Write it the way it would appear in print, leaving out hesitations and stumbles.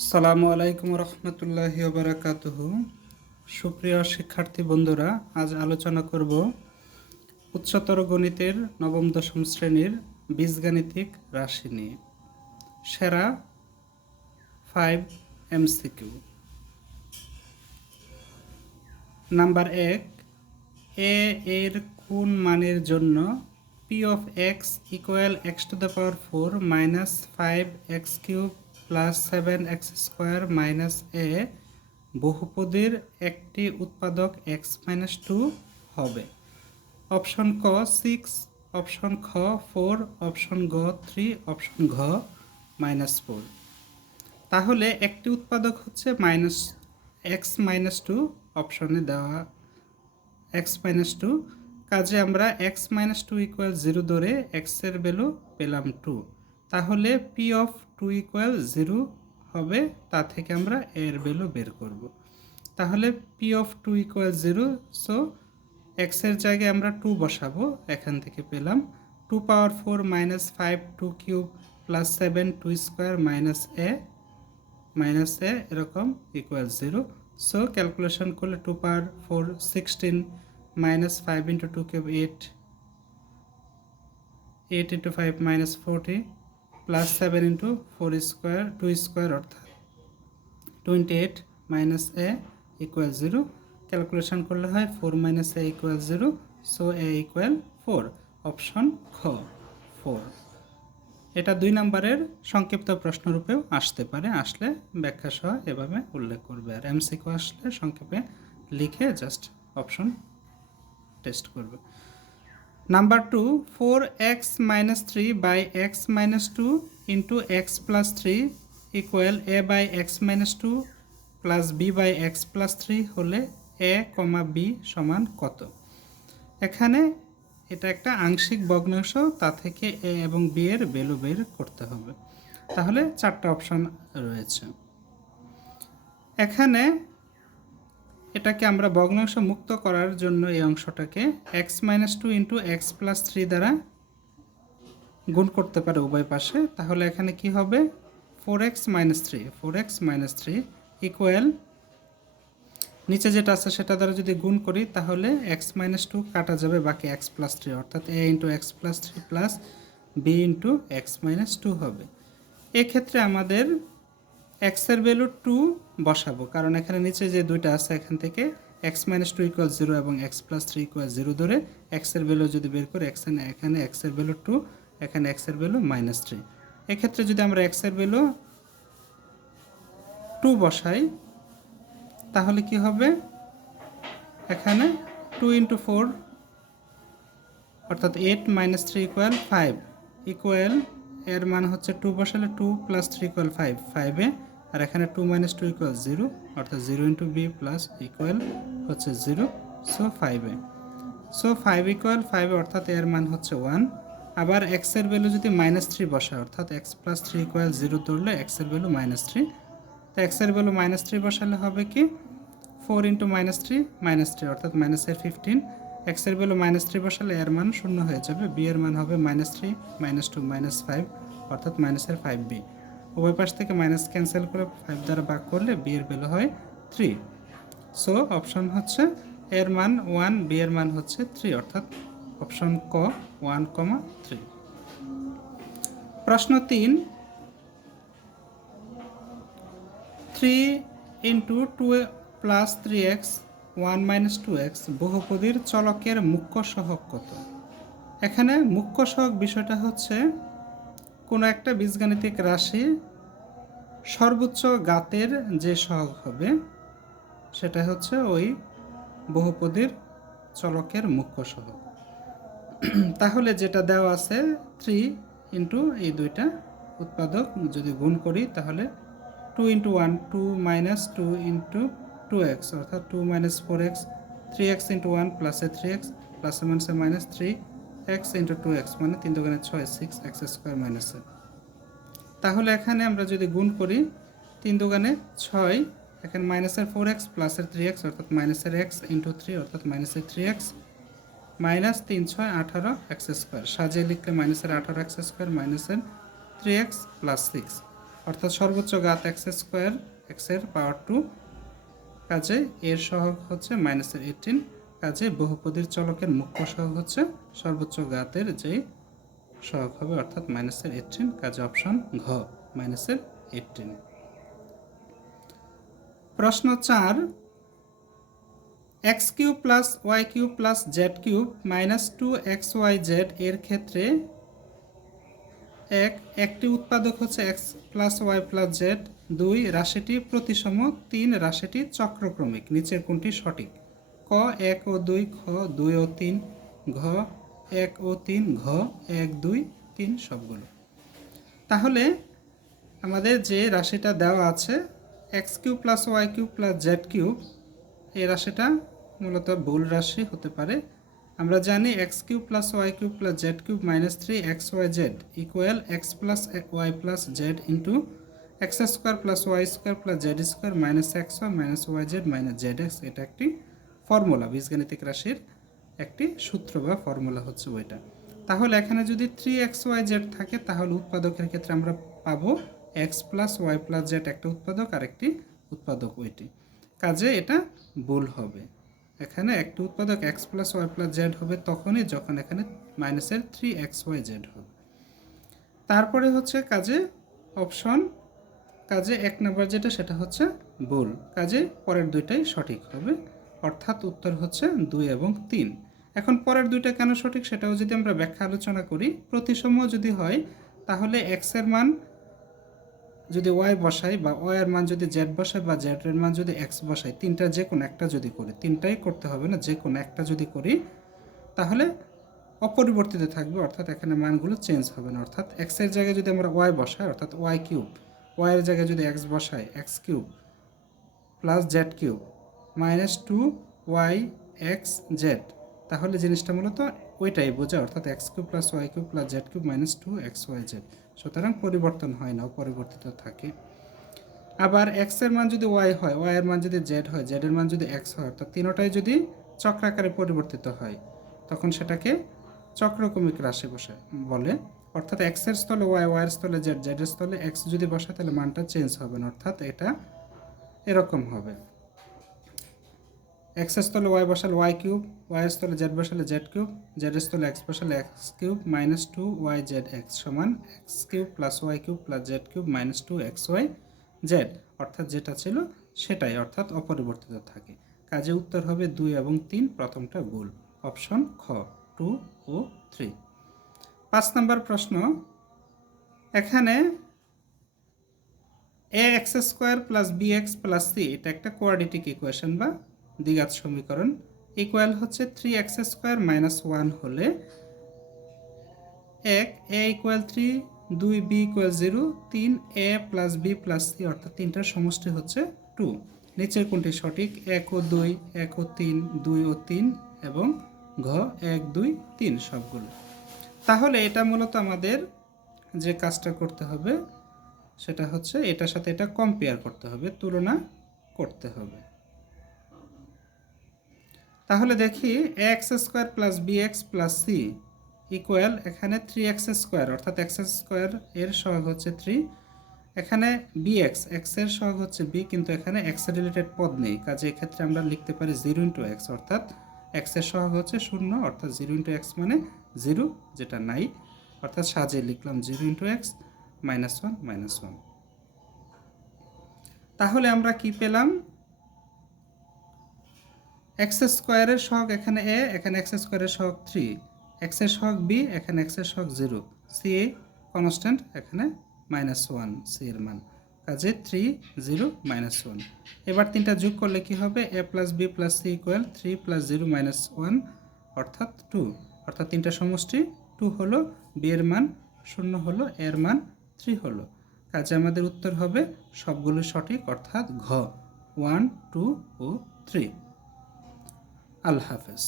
আসসালামু আলাইকুম রহমতুল্লাহি বারাকাতুহু। সুপ্রিয় শিক্ষার্থী বন্ধুরা, আজ আলোচনা করব উচ্চতর গণিতের নবম দশম শ্রেণীর বীজগাণিতিক রাশি নিয়ে সেরা 5 এমসিকিউ। নাম্বার 1, এর কোন মানের জন্য P of X equal X to the power 4 minus 5x³ plus 7x² minus a বহুপদীর একটি উৎপাদক x-2 হবে? অপশন ক 6, অপশন খ 4, অপশন গ 3, অপশন ঘ -4। তাহলে একটি উৎপাদক হচ্ছে x-2, অপশনে দেওয়া x-2, কাজে আমরা x-2 ইকুয়াল 0 ধরে x এর ভ্যালু পেলাম 2। তাহলে p অফ 2 ইকুয়াল 0 হবে, তা থেকে আমরা এর ভ্যালু বের করব। তাহলে p of 2 equal 0, so x এর জায়গায় আমরা 2 বসাবো। এখান থেকে পেলাম 2 power 4 minus 5 2 cube plus 7 2 square minus a এরকম ইকুয়াল 0। সো ক্যালকুলেশন করলে 2 power 4 16 minus 5 into 2 cube 8 into 5 minus 40 plus 7 into 4 square 2 square অর্থাৎ 28 মাইনাস এ ইকুয়াল 0। ক্যালকুলেশন করলে হয় 4 মাইনাস এ ইকুয়াল 0, সো এ ইকুয়াল 4। অপশন খ 4। এটা 2 নম্বরের সংক্ষিপ্ত প্রশ্নরূপেও আসতে পারে, আসলে ব্যাখ্যা সহ এভাবে উল্লেখ করবে। আর এমসিকিউ আসলে সংক্ষেপে লিখে জাস্ট অপশন টেস্ট করবে। Number 2, 4x minus 3 by x minus 2 into x plus 3 equal a by x minus 2 plus b by x plus 3 হলে a, b সমান কত? এখানে এটা একটা আংশিক ভগ্নাংশ, তা থেকে a এবং b এর ভ্যালু বের করতে হবে। তাহলে 4টা অপশন রয়েছে। এখানে এটাকে আমরা ভগ্নাংশ মুক্ত করার জন্য এই অংশটাকে x-2 ইন্টু এক্স প্লাস 3 দ্বারা গুণ করতে পারে উভয় পাশে। তাহলে এখানে কি হবে? 4x minus 3 ইকুয়াল, নিচে যেটা আছে সেটা দ্বারা যদি গুণ করি তাহলে x-2 কাটা যাবে, বাকি x প্লাস 3 অর্থাৎ a into x plus 3 plus b into x-2 হবে। এক্ষেত্রে আমাদের x এর ভ্যালু 2 বসাবো, কারণ এখানে নিচে যে দুইটা আছে এখান থেকে x-2 ইকুয়াল 0 এবং x প্লাস 3 ইকুয়াল 0 ধরে x এর ভ্যালু যদি বের করি, এখানে x এর ভ্যালু 2, এখানে x এর ভ্যালু -3। এক্ষেত্রে যদি আমরা x এর ভ্যালু 2 বসাই তাহলে কি হবে? এখানে 2 ইন্টু 4 অর্থাৎ 8 মাইনাস 3 ইকুয়াল 5 ইকুয়াল, এর মান হচ্ছে 2 বসালে 2 প্লাস 3 ইকুয়াল 5 আর এখানে 2 মাইনাস 2 ইকুয়াল 0 অর্থাৎ 0 ইন্টু বি প্লাস ইকুয়াল হচ্ছে 0, সো 5 সো 5 ইকুয়াল 5 অর্থাৎ এর মান হচ্ছে 1। আবার এক্স এর ভ্যালু যদি -3 বসায় অর্থাৎ এক্স প্লাস 3 ইকুয়াল 0 ধরলে এক্স এর ভ্যালু -3, তো এক্স এর ভ্যালু -3 বসালে হবে কি 4 ইন্টু -3 অর্থাৎ মাইনাসের 15। এক্স এর ভ্যালু -3 বসালে এর মান 0 হয়ে যাবে, বি এর মান হবে -3 -2 -5 অর্থাৎ মাইনাসের 5b। উভয় পাশ থেকে মাইনাস ক্যান্সেল করে 5 দ্বারা ভাগ করলে বি এর ভ্যালু হয় 3। সো অপশন হচ্ছে এর মান 1, বি এর মান হচ্ছে 3 অর্থাৎ অপশন ক 1, 3। প্রশ্ন 3, 3 into 2 plus 3x 1 minus 2x বহুপদীর চলকের মুখ্য সহগ কত? এখানে মুখ্য সহগ বিষয়টা হচ্ছে কোনো একটা বীজগাণিতিক রাশি সর্বোচ্চ ঘাতের যে সহগ হবে সেটা হচ্ছে ওই বহুপদীর চলকের মুখ্য সহগ। তাহলে যেটা দেওয়া আছে 3 ইন্টু এই দুইটা উৎপাদক যদি গুণ করি তাহলে 2 ইন্টু 1 2 মাইনাস 2 ইন্টু 2x অর্থাৎ 2 মাইনাস 4x 3x ইন্টু 1 প্লাসে 3x প্লাসে মাইনাসে মাইনাস 3x ইন্টু 2x মানে 3 দুগুণে 6 6x² মাইনাসে। তাহলে এখানে আমরা যদি গুণ করি 3 দুগুণে 6, এখানে মাইনাসের 4x প্লাসের 3x অর্থাৎ মাইনাসের x ইন্টু 3 অর্থাৎ মাইনাসের 3x মাইনাস 3 6 18x², সাজিয়ে লিখলে মাইনাসের 18x² মাইনাসের 3x প্লাস 6 অর্থাৎ সর্বোচ্চ ঘাত এক্স স্কোয়ার এক্সের পাওয়ার 2, কাজে এর সহগ হচ্ছে -18, কাজে বহুপদীর চলকের মুখ্য সহগ হচ্ছে সর্বোচ্চ ঘাতের যেই সহগ হবে অর্থাৎ -18, কাজে অপশন ঘ -18। প্রশ্ন 4, x³ + y³ + z³ -2xyz এর ক্ষেত্রে একটি উৎপাদক হচ্ছে x + y + z, 2 রাশিটি প্রতিসম, 3 রাশিটি চক্রক্রমিক, নিচের কোনটি সঠিক? ক 1 ও 2, খ 2 ও 3, ঘ 1 ও 3, ঘ 1 2 3 সবগুলো। তাহলে আমাদের যে রাশিটা দেওয়া আছে x³ + y³ + z³ এই রাশিটা মূলত ভুল রাশি হতে পারে। আমরা জানি x³ + y³ + z³ -3xyz equal x + y + z into x² + y² + z² -xy -yz -zx, এটা একটি ফর্মুলা, বীজগাণিতিক রাশির একটি সূত্র বা ফর্মুলা হচ্ছে ওইটা। তাহলে এখানে যদি 3xyz থাকে তাহলে উৎপাদকের ক্ষেত্রে আমরা পাবো x + y + z একটা উৎপাদক আর একটি উৎপাদক ওইটি, কাজে এটা ভুল হবে। এখানে একটি উৎপাদক x + y + z হবে তখনই যখন এখানে মাইনাসের 3xyz হবে। তারপরে হচ্ছে কাজে অপশন, কাজে 1 নম্বর যেটা সেটা হচ্ছে ভুল, কাজে পরের দুইটাই সঠিক হবে, অর্থাৎ উত্তর হচ্ছে 2 এবং 3। এখন পরের দুইটা কেন সঠিক সেটাও যদি আমরা ব্যাখ্যা আলোচনা করি, প্রতিসম যদি হয় তাহলে x এর মান যদি y বসাই বা y এর মান যদি z বসাই বা z এর মান যদি x বসাই, তিনটা যে কোনো একটা যদি করি, তিনটাই করতে হবে না, যে কোনো একটা যদি করি তাহলে অপরিবর্তিত থাকবে, অর্থাৎ এখানে মানগুলো চেঞ্জ হবে না। অর্থাৎ x এর জায়গায় যদি আমরা y বসাই অর্থাৎ y³ y এর জায়গায় যদি x বসাই x³ + z³ -2yxz, তাহলে জিনিসটা মূলত ওইটাই বোঝা, অর্থাৎ x³ + y³ + z³ -2xyz। সুতরাং পরিবর্তন হয় না, অপরিবর্তিত থাকে। আবার x এর মান যদি y হয়, y এর মান যদি z হয়, z এর মান যদি x হয়, অর্থাৎ তিনটাই যদি চক্রাকারে পরিবর্তিত হয় তখন সেটাকে চক্রক্রমিক রাশি বলে। অর্থাৎ x এর স্থলে y, y এর স্থলে z, z এর স্থলে x যদি বসায় তাহলে মানটা চেঞ্জ হবে না, অর্থাৎ এটা এরকম হবে x এর স্থলে y বসালে y³ y এর স্থলে z বসালে z³, z এর স্থলে x বসালে x³ -2yzx সমান x³ + y³ + z³ -2xyz, অর্থাৎ যেটা ছিল সেটাই, অর্থাৎ অপরিবর্তিত থাকে। কাজে উত্তর হবে 2 এবং 3, প্রথমটা ভুল, অপশন খ 2 ও 3। 5 নম্বর প্রশ্ন, এখানে ax² + bx + c এটা একটা কোয়াড্রেটিক ইকুয়েশন বা দ্বিঘাত সমীকরণ, ইকুয়াল হচ্ছে 3x² - 1 হলে 1 a = 3, 2 b = 0, 3 a + b + c অর্থাৎ তিনটার সমষ্টি হচ্ছে 2। নিচের কোনটি সঠিক? 1 ও 2, 1 ও 3, 2 ও 3 এবং ঘ 1 2 3 সবগুলো। তাহলে এটা মূলত আমাদের যে কাজটা করতে হবে সেটা হচ্ছে এটার সাথে এটা কম্পেয়ার করতে হবে, তুলনা করতে হবে। তাহলে দেখি ax² + bx + c ইকুয়াল এখানে 3x² অর্থাৎ x² এর সহগ হচ্ছে 3, এখানে bx x এর সহগ হচ্ছে b, কিন্তু এখানে x রিলেটেড পদ নেই, কাজে এক্ষেত্রে আমরা লিখতে পারি 0 × x, অর্থাৎ x এর সহগ হচ্ছে 0, অর্থাৎ 0 × x মানে 0, যেটা নাই, অর্থাৎ সাজিয়ে লিখলাম 0 × x -1 -1। তাহলে আমরা কি পেলাম? x² এর সহগ এখানে a, এখানে x² এর সহগ 3, x এর সহগ b, এখানে x এর সহগ 0, c কনস্ট্যান্ট, এখানে -1 c এর মান, কাজে 3 0 -1। এবার তিনটা যোগ করলে কি হবে? a + b + c = 3 + 0 -1 অর্থাৎ 2, অর্থাৎ তিনটা সমষ্টি 2 হলো, b এর মান 0 হলো, a এর মান 3 হলো, কাজে আমাদের উত্তর হবে সবগুলো সঠিক, অর্থাৎ ঘ 1 2 ও 3। আল্লাহ হাফেজ।